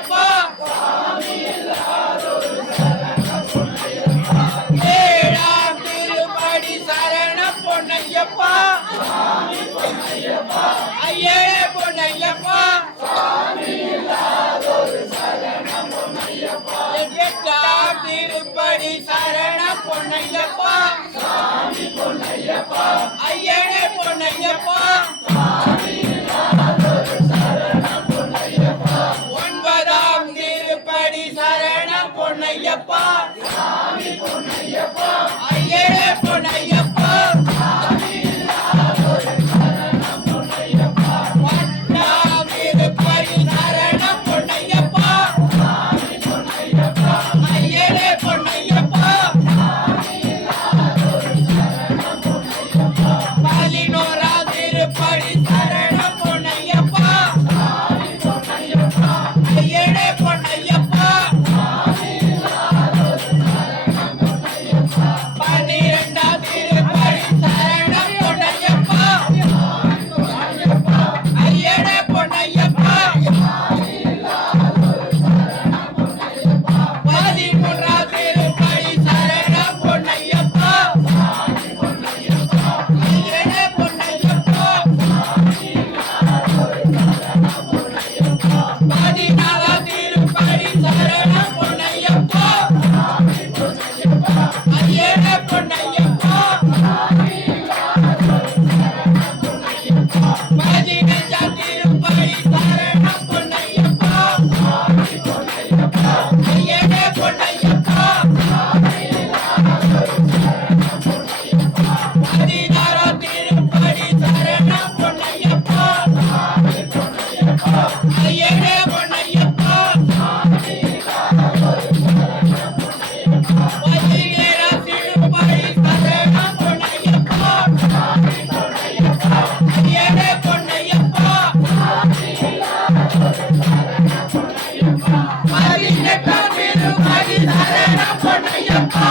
பொன்னையப்பா ஏழாம் திருப்படி சரண பொன்னையப்பா ஐயனே பொன்னையப்பா எட்டாம் திருப்படி சரண பொன்னையப்பா ஐயனே பொன்னையப்பா ஒன்பதாம் திருப்படி சரண பொன்னையப்பா ஐயனே பொன்னையப்பா பத்தாம் திருப்படி சரண பொன்னையப்பா ஐயனே பொன்னையப்பா பதினோராம் திருப்படி சரண பொன்னையப்பா ஐயனே பொன்னையப்பா பன்னிரண்டாம் திருப்படி சரண பொன்னையப்பா ஐயனே பொன்னையப்பா பதிமூன்றாம் திருப்படி சரண பொன்னையப்பா ஐயனே பொன்னையப்பா பதினாலாம் திருப்படி சரண பொன்னையப்பா ஐயனே பொன்னையப்பா பதினஞ்சாம் திருப்படி சரண பொன்னையப்பா ஐயனே பொன்னையப்பா பதினாறாம் திருப்படி சரண பொன்னையப்பா ஐயனே பொன்னையப்பா பதினேழாம் திருப்படி சரண பொன்னையப்பா ஐயனே பொன்னையப்பா பதினெட்டாம் திருப்படி சரண பொன்னையப்பா